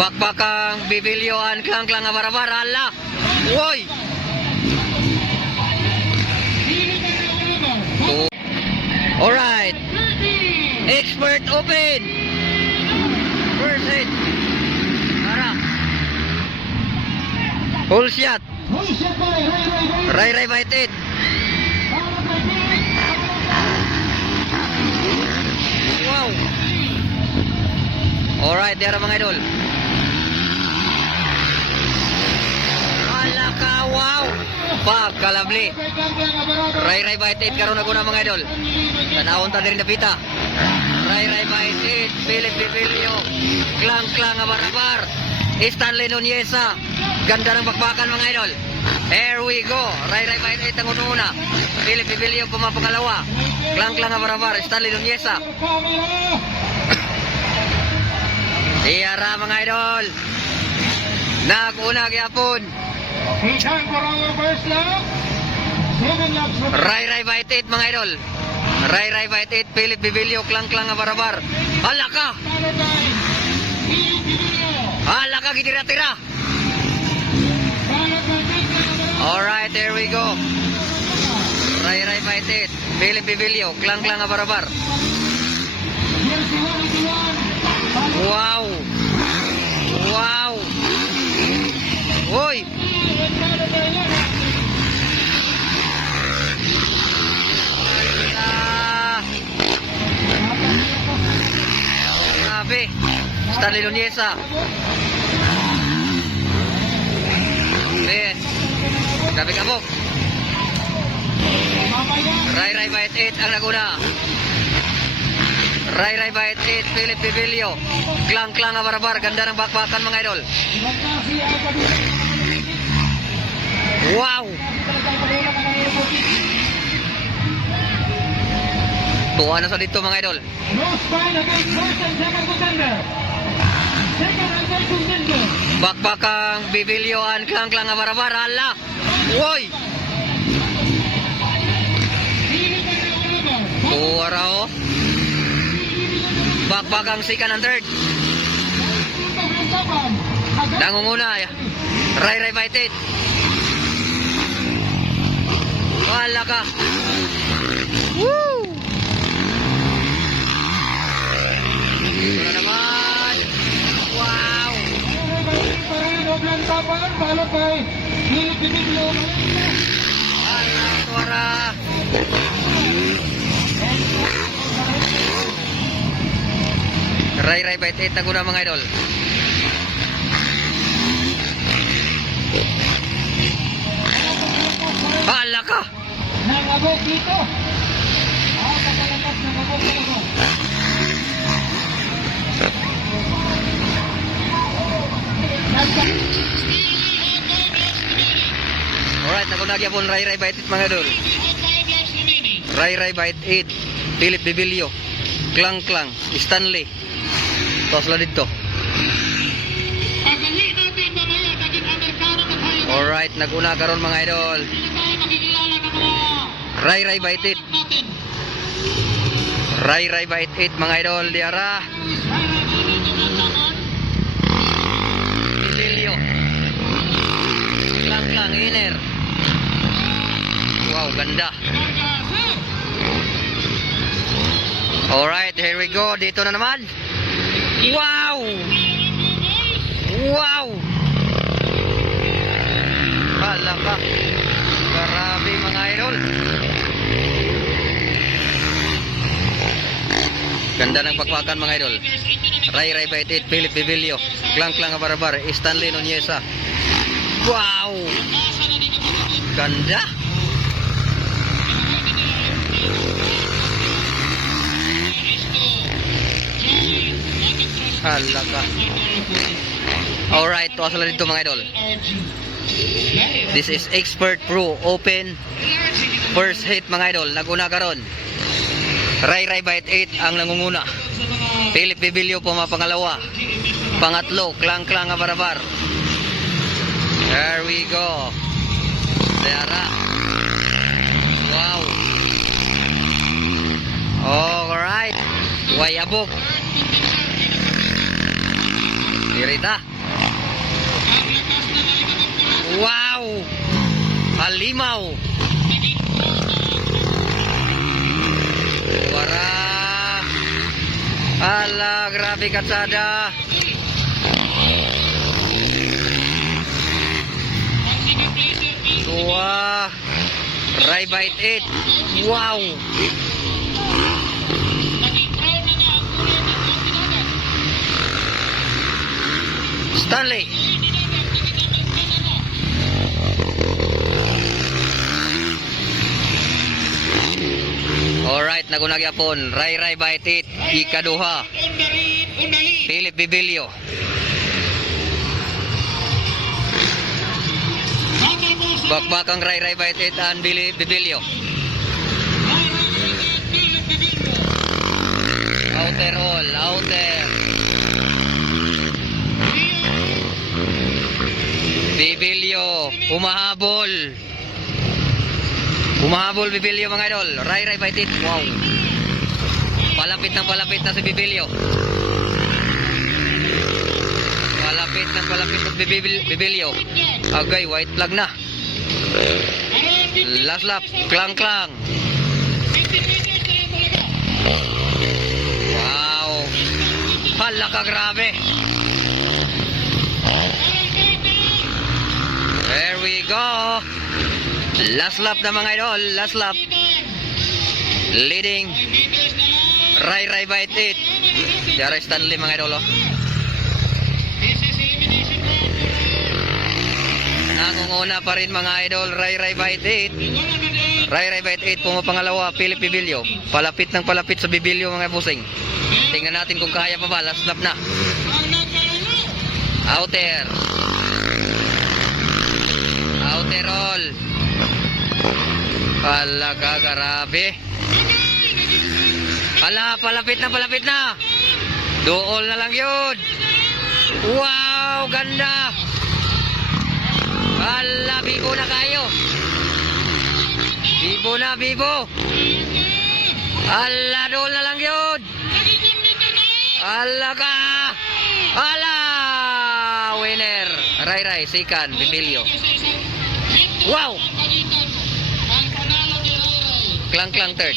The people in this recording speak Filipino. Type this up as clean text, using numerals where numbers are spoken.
Bakbakang bibilyoan klang-klang nga barabar. Hala! Woy! Alright. Expert open. First hit. Tara. Full shot. Ray bite it. Wow. Alright, there mga idol. Hala ka, wow. Pagkalabli. Ray bite it karon ako na mga idol. Tanawon ta diri napita. Ray bite it. Philip Bibilio. Klang nga barabar. Stanley Nuneza. Ganda ng bakbakan mga idol. Here we go. Ray bite it ang una. Philip Bibilio pumapangalawa. Klang nga barabar. Stanley Nuneza. Tiyara mga idol. Nag-una gyapon. Ray bite it mga idol. Ray bite it. Philip Bibilio. Klang nga barabar. Hala ka. Hala ka gitira-tira. Alright, there we go. Ray bite it. Philip Bibilio. Klang nga barabar. Wow. Wow. Hoy. Grabe. Stanley Nuneza. Grabe ka mo. Ray bite it ang naguna. Ray bite it. Philip Bibilio. Klang nga barabar. Ganda ng bakbakan mga idol. Wow. Tuwa na sa dito mga idol. Bakbakang bibilyoan klang nga barabar. Hala. Woy. Tuwa raw. Bakbakang second and third. Nangunguna. Ray bite it. Wala ka. Woo! Ito na naman. Wow! Ala, suara. Ray bite it. Naguna mga idol. Hala ka. Nangabog dito. Kapalakas nangabog dito. Alright, nakunagi po Ray bite it mga idol. Ray bite it. Philip Bibilio. Klang. Stanley. Tapos lang dito. Alright, naguna karon mga idol. Ray bite it. Ray bite it mga idol. Diara. Bibilio. Klang inner. Wow, ganda. Alright, here we go. Dito na naman. Wow! Wow! Hala ka. Grabe mga idol. Ganda ng pakwakan mga idol. Ray bite it. Philip Bibilio. Klang nga barabar. Stanley Nuneza. Wow! Ganda. Hala ka. Alright, tuwa sila dito mga idol. This is Expert Pro Open. First hit mga idol. Naguna karon. Ray bite it ang nangunguna. Philip Bibilio pumapangalawa. Pangatlo, klang nga barabar. There we go. Tara. Wow. Alright. Wayabog. Dirita. Wow! Halimaw! Wara! Ala, grabe katsada! Tua! Rai Bite 8! Wow! Stanley! Alright, nagunagyapon. Rai Bite 8, ikaduha. Philip Bibilio. Bakbakang Rai Bite 8 an Bibilio. Outer all, outer. Bibilio, humahabol. Humahabol Bibilio mga idol. Rai Bite 8. Wow. Palapit na si Bibilio. Palapit na Bibilio. Agay, white flag na. Last lap, klang. Wow. Hala ka, grabe. There we go. Last lap na mga idol, last lap. Leading Rai Bite 8. Jare Stanley mga idol. Nangunguna pa rin mga idol, Rai Bite 8. Rai Bite 8 pumapangalawa, Philip Bibilio. Palapit sa Bibilio mga busing. Tingnan natin kung kaya pa ba, last lap na. Outer all. Hala ka, grabe. Hala, palapit na. Dool na lang yun. Wow, ganda. Hala, bibo na kayo. Bibo. Hala, dool na lang yun. Hala ka. Hala, winner. Rai, second, Bibilio. Wow. Klang third.